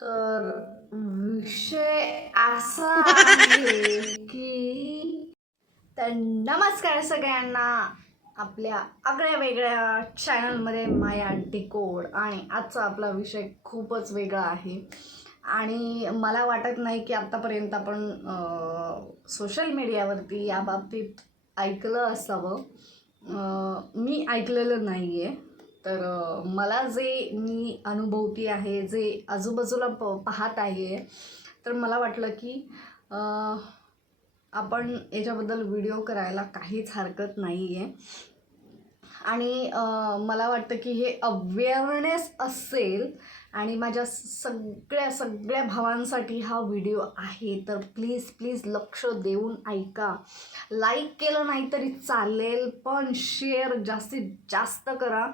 तर विषय असा आहे की तर नमस्कार सगळ्यांना आपल्या आगळ्या वेगळ्या चॅनलमध्ये माया डिकोड आणि आजचा आपला विषय खूपच वेगळा आहे. आणि मला वाटत नाही की आत्तापर्यंत आपण सोशल मीडियावरती या बाबतीत ऐकलं असावं. मी ऐकलेलं नाही आहे तर मला जे मी अनुभवती आहे जे आजूबाजूला प पाहत आहे तर मला वाटलं की आपण याच्याबद्दल व्हिडिओ करायला काहीच हरकत नाही आहे आणि मला वाटतं की हे अवेअरनेस असेल आणि माझ्या सगळ्या सगळ्या भावांसाठी हा व्हिडिओ आहे. तर प्लीज प्लीज लक्ष देऊन ऐका. लाईक केलं नाही तरी चालेल पण शेअर जास्तीत जास्त करा.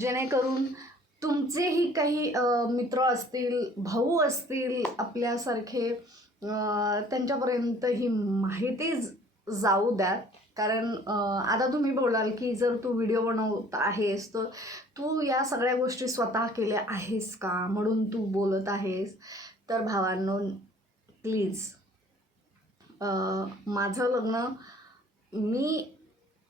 जेणेकरून तुमचेही काही मित्र असतील भाऊ असतील आपल्यासारखे त्यांच्यापर्यंत ही माहिती जाऊ द्या कारण आता तुम्ही बोलाल की जर तू व्हिडिओ बनवत आहेस तर तू या सगळ्या गोष्टी स्वतः केल्या आहेस का? म्हणून तू बोलत आहेस. तर भावांनो प्लीज माझं लग्न मी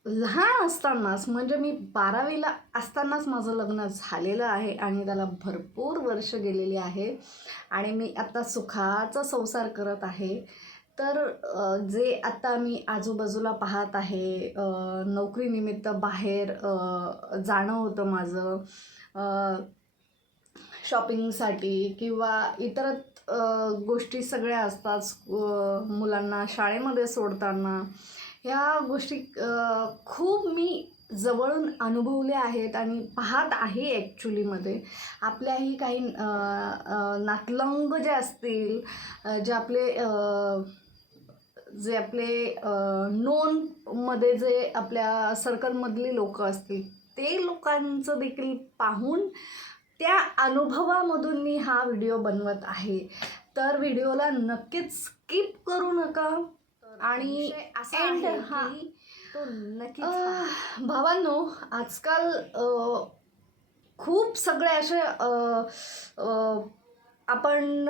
लहान असतानाच म्हणजे मी बारावीला असतानाच माझं लग्न झालेलं आहे आणि त्याला भरपूर वर्ष गेलेली आहे. आणि मी आत्ता सुखाचा संसार करत आहे. तर जे आता मी आजूबाजूला पाहत आहे नोकरीनिमित्त बाहेर जाणं होतं माझं शॉपिंगसाठी किंवा इतर गोष्टी सगळ्या असतात स्कू- मुलांना शाळेमध्ये सोडताना ह्या गोष्टी खूप मी जवळून अनुभवल्या आहेत आणि पाहत आहे ॲक्च्युलीमध्ये आपल्याही काही नातलंग जे असतील जे आपले जे आपले नोनमध्ये जे आपल्या सर्कलमधली लोक असतील ते लोकांचं देखील पाहून त्या अनुभवामधून मी हा व्हिडिओ बनवत आहे. तर व्हिडिओला नक्कीच स्किप करू नका. आणि एंड हा. तो नक्की भावांनो आजकाल खूप सगळे असे आपण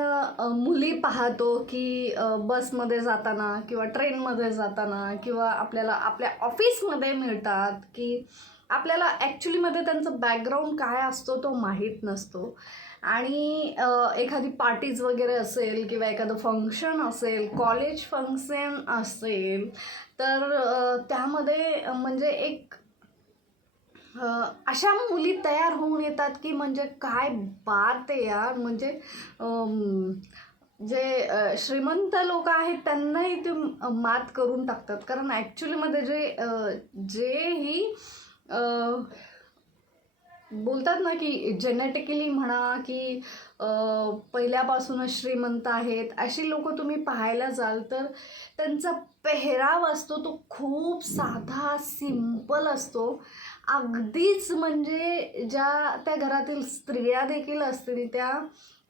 मुली पाहतो की बसमध्ये जाताना किंवा ट्रेनमध्ये जाताना किंवा आपल्याला आपल्या ऑफिसमध्ये मिळतात की आपल्याला ॲक्च्युलीमध्ये त्यांचं बॅकग्राऊंड काय असतो तो माहीत नसतो. आणि एखादी पार्टीज वगैरे असेल किंवा एखादं फंक्शन असेल कॉलेज फंक्शन असेल तर त्यामध्ये म्हणजे एक अशा मुली तयार होऊन येतात की म्हणजे काय बात आहे यार. म्हणजे जे श्रीमंत लोक आहेत त्यांनाही ते मात करून टाकतात. कारण ॲक्च्युलीमध्ये जे जे ही बोलतात ना की जेनेटिकली म्हणा की पहिल्यापासूनच श्रीमंत आहेत अशी लोक तुम्ही पाहायला जाल तर त्यांचा पेहराव असतो तो खूप साधा सिंपल असतो. अगदीच म्हणजे ज्या त्या घरातील स्त्रिया देखील असतील त्या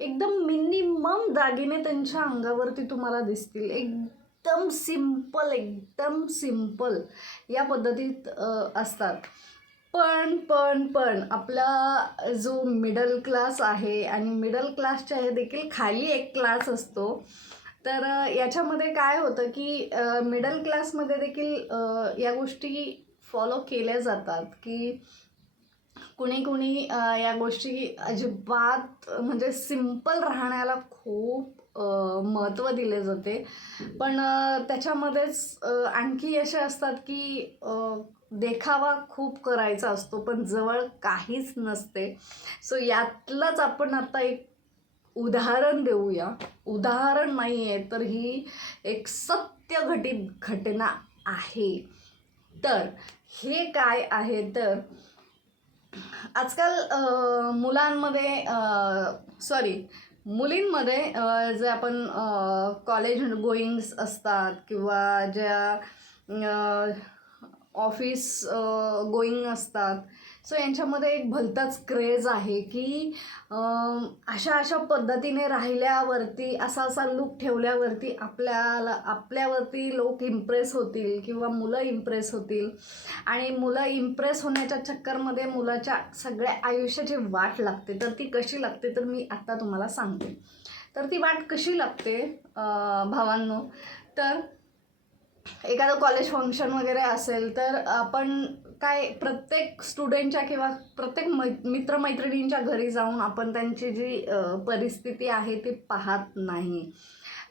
एकदम मिनिमम दागिने त्यांच्या अंगावरती तुम्हाला दिसतील. एकदम सिंपल एकदम सिंपल या पद्धतीत असतात. पण पण पण आपला जो मिडल क्लास आहे आणि मिडल क्लासच्या हे देखील खाली एक क्लास असतो. तर याच्यामध्ये काय होतं की मिडल क्लासमध्ये देखील या गोष्टी फॉलो केल्या जातात की कुणी कुणी या गोष्टी अजिबात म्हणजे सिंपल राहण्याला खूप महत्त्व दिले जाते. पण त्याच्यामध्येच आणखी असे असतात की देखावा खूप करायचा असतो पण जवळ काहीच नसते. सो यातलंच आपण आता एक उदाहरण देऊया. उदाहरण नाही आहे तर ही एक सत्य घटित घटना आहे. तर हे काय आहे? तर आजकाल मुलांमध्ये सॉरी मुलींमध्ये जे आपण कॉलेज गोईंग्स असतात किंवा ज्या ऑफिस गोईंग असतात. सो यांच्यामध्ये एक भलताच क्रेज आहे की अशा अशा पद्धतीने राहिल्यावरती असा असा लूक ठेवल्यावरती आपल्याला आपल्यावरती लोक इम्प्रेस होतील किंवा मुलं इम्प्रेस होतील. आणि मुलं इम्प्रेस होण्याच्या चक्करमध्ये मुलाच्या सगळ्या आयुष्याची वाट लागते. तर ती कशी लागते तर मी आत्ता तुम्हाला सांगते. तर ती वाट कशी लागते भावांनो? तर एखादं कॉलेज फंक्शन वगैरे असेल तर आपण काय प्रत्येक स्टुडंटच्या किंवा प्रत्येक मै मित्रमैत्रिणींच्या घरी जाऊन आपण त्यांची जी परिस्थिती आहे ती पाहत नाही.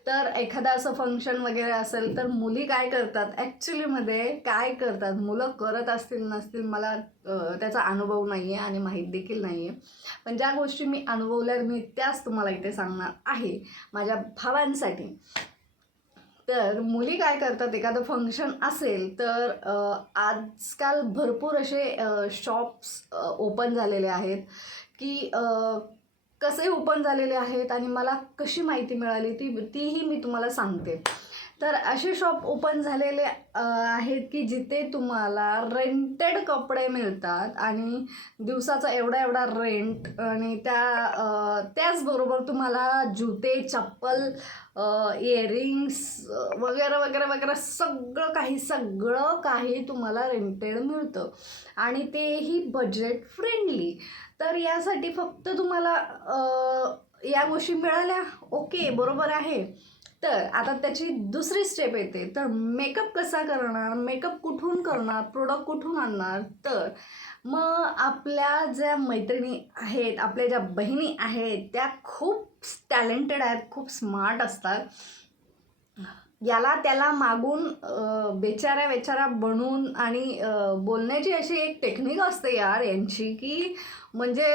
तर एखादं असं फंक्शन वगैरे असेल तर मुली काय करतात? ॲक्च्युलीमध्ये काय करतात? मुलं करत असतील नसतील मला त्याचा अनुभव नाही आहे आणि माहीत देखील नाही आहे पण ज्या गोष्टी मी अनुभवल्या मी त्याच तुम्हाला इथे सांगणार आहे. माझ्या भावांसाठी. तर मुली काय करतात एखादं फंक्शन असेल तर आजकाल भरपूर असे शॉप्स ओपन झालेले आहेत की कसे ओपन झालेले आहेत आणि मला कशी माहिती मिळाली ती तीही मी तुम्हाला सांगते. तर असे शॉप ओपन झालेले आहेत की जिथे तुम्हाला रेंटेड कपडे मिळतात आणि दिवसाचा एवढा एवढा रेंट आणि त्या त्याचबरोबर तुम्हाला जुते चप्पल इयरिंग्स वगैरे वगैरे वगैरे सगळं काही सगळं काही तुम्हाला रेंटेड मिळतं. आणि तेही बजेट फ्रेंडली तर यासाठी फक्त तुम्हाला या गोष्टी मिळाल्या. ओके बरोबर आहे. तर आता त्याची दुसरी स्टेप येते. तर मेकअप कसा करणार? मेकअप कुठून करणार? प्रोडक्ट कुठून आणणार? तर मग आपल्या ज्या मैत्रिणी आहेत आपल्या ज्या बहिणी आहेत त्या खूप टॅलेंटेड आहेत खूप स्मार्ट असतात. याला त्याला मागून बेचाऱ्या बेचारा बनून आणि बोलण्याची अशी एक टेक्निक असते यार यांची की म्हणजे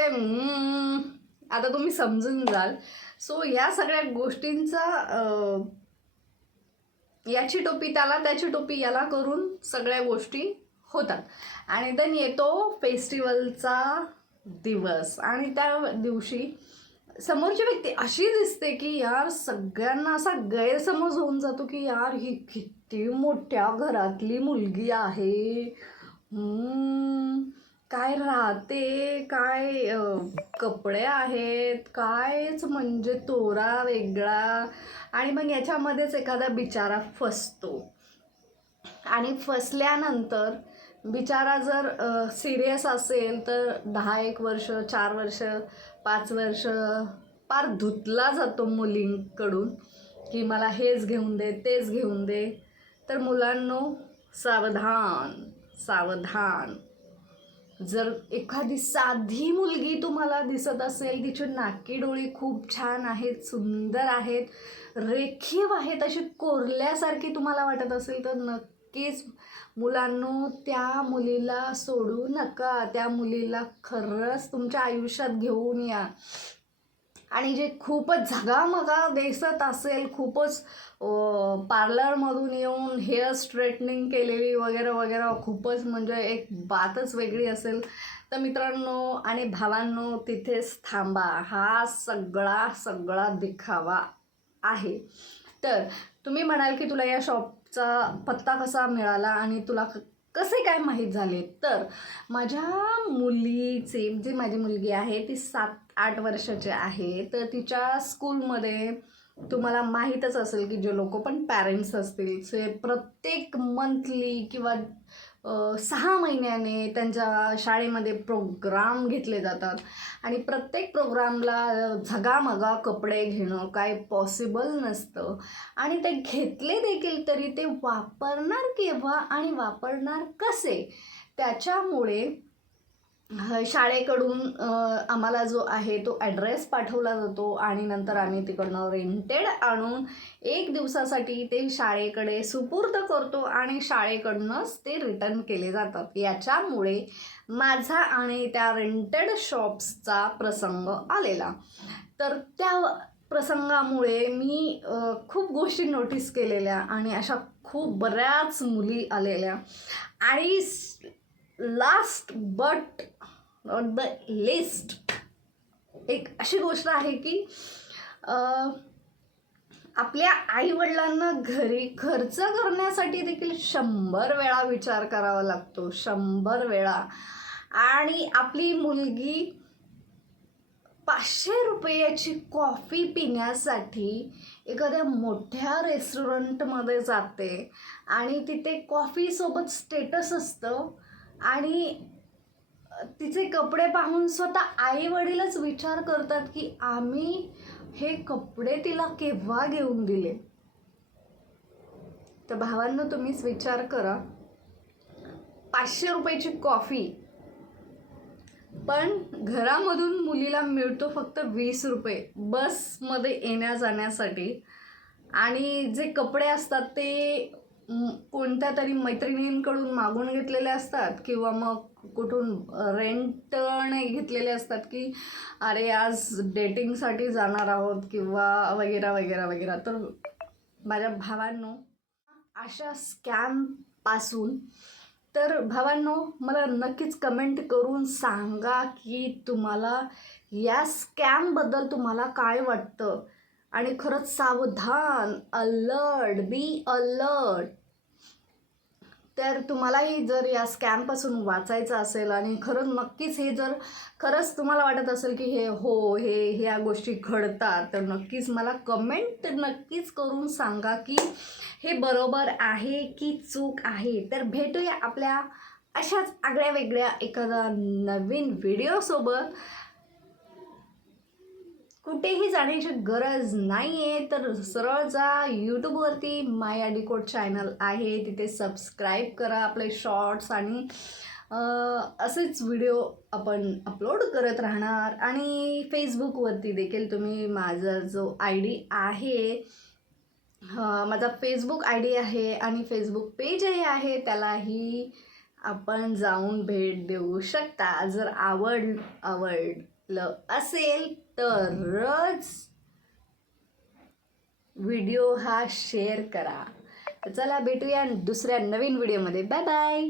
आता तुम्ही समजून जाल. सो या सगळ्या गोष्टींचा याची टोपी त्याला त्याची टोपी याला करून सगळ्या गोष्टी होतात. आणि देन येतो फेस्टिवलचा दिवस. आणि त्या दिवशी समोरची व्यक्ती अशी दिसते की यार सगळ्यांना असा गैरसमज होऊन जातो की यार ही किती मोठ्या घरातली मुलगी आहे. काय राहते? काय कपडे आहेत? कायच म्हणजे तोरा वेगळा. आणि मग याच्यामध्येच एखादा बिचारा फसतो. आणि फसल्यानंतर बिचारा जर सिरियस असेल तर दहा एक वर्ष चार वर्ष पाच वर्ष फार धुतला जातो मुलींकडून की मला हेच घेऊन दे तेच घेऊन दे. तर मुलांनो सावधान सावधान. जर एखादी साधी मुलगी तुम्हाला दिसत असेल तिची नाकी डोळी खूप छान आहेत सुंदर आहेत रेखीव आहेत अशी कोरल्यासारखी तुम्हाला वाटत असेल तर नक्कीच मुलांनो त्या मुलीला सोडू नका. त्या मुलीला खरंच तुमच्या आयुष्यात घेऊन या. आणि जे खूपच झगामगा दिसत असेल खूपच पार्लरमधून येऊन हेअर स्ट्रेटनिंग केलेली वगैरे वगैरे खूपच म्हणजे एक बातच वेगळी असेल. तर मित्रांनो आणि भावांनो तिथेच थांबा. हा सगळा सगळा दिखावा आहे. तर तुम्ही म्हणाल की तुला या शॉपचा पत्ता कसा मिळाला आणि तुला क- कसे काय माहीत झाले? तर माझ्या मुलीचे जी माझी मुलगी आहे ती सात आठ वर्षाची आहे तर तिच्या स्कूलमध्ये तुम्हाला माहीतच असेल की जे लोक पण पॅरेंट्स असतील ते प्रत्येक मंथली किंवा सहा महिन्याने त्यांच्या शाळेमध्ये प्रोग्राम घेतले जातात. आणि प्रत्येक प्रोग्रामला झगामगा कपडे घेणं काय पॉसिबल नसतं. आणि ते घेतले देखील तरी ते वापरणार केव्हा आणि वापरणार कसे? त्याच्यामुळे शाळेकडून आम्हाला जो आहे तो ॲड्रेस पाठवला जातो आणि नंतर आम्ही तिकडनं रेंटेड आणून एक दिवसासाठी ते शाळेकडे सुपूर्द करतो आणि शाळेकडूनच ते रिटर्न केले जातात. याच्यामुळे माझा आणि त्या रेंटेड शॉप्सचा प्रसंग आलेला. तर त्या प्रसंगामुळे मी खूप गोष्टी नोटीस केलेल्या आणि अशा खूप बऱ्याच मुली आलेल्या. आणि last but not the list. एक अशी गोष्ट आहे की आपल्या आईवडिलांना घरी खर्च करण्यासाठी देखील शंभर वेळा विचार करावा लागतो शंभर वेळा. आणि आपली मुलगी पाचशे रुपयाची कॉफी पिण्यासाठी एखाद्या मोठ्या रेस्टॉरंटमध्ये जाते आणि तिथे कॉफीसोबत स्टेटस असतं. आणि तिचे कपडे पाहून स्वतः आई वडीलच विचार करतात की आम्ही हे कपडे तिला केव्हा घेऊन दिले? तर भावांना तुम्हीच विचार करा. पाचशे रुपयाची कॉफी. पण घरामधून मुलीला मिळतो फक्त वीस रुपये बसमध्ये येण्या जाण्यासाठी आणि जे कपडे असतात ते कोणत्या तरी मैत्रिणींकडून मागून घेतलेले असतात? किंवा मग कुठून रेंटने घेतलेले असतात की अरे आज डेटिंगसाठी जाणार आहोत किंवा वगैरे वगैरे वगैरे. तर माझ्या भावांनो अशा स्कॅमपासून तर भावांनो मला नक्कीच कमेंट करून सांगा की तुम्हाला या स्कॅमबद्दल तुम्हाला काय वाटतं? आणि खरंच सावधान अलर्ट बी अलर्ट तर तुम्हालाही जर या स्कॅमपासून वाचायचं असेल आणि खरंच नक्कीच हे जर खरंच तुम्हाला वाटत असेल की हे हो हे ह्या गोष्टी घडतात तर नक्कीच मला कमेंट नक्कीच करून सांगा की हे बरोबर आहे की चूक आहे. तर भेटूया आपल्या अशाच आगळ्या वेगळ्या एखादा नवीन व्हिडिओसोबत कुठेही जाण्याची गरज नाही आहे तर सरळ जा. यूट्यूबवरती माय अडिकोट चॅनल आहे. तिथे सबस्क्राईब करा आपले शॉर्ट्स आणि असेच व्हिडिओ आपण अपलोड करत राहणार. आणि फेसबुकवरती देखील तुम्ही माझा जो आय डी आहे माझा फेसबुक आय डी आहे आणि फेसबुक पेजही आहे त्यालाही आपण जाऊन भेट देऊ शकता. जर आवड आवड ल असेल तरच व्हिडिओ हा शेअर करा. चला भेटूया दुसऱ्या नवीन व्हिडिओमध्ये. Bye bye.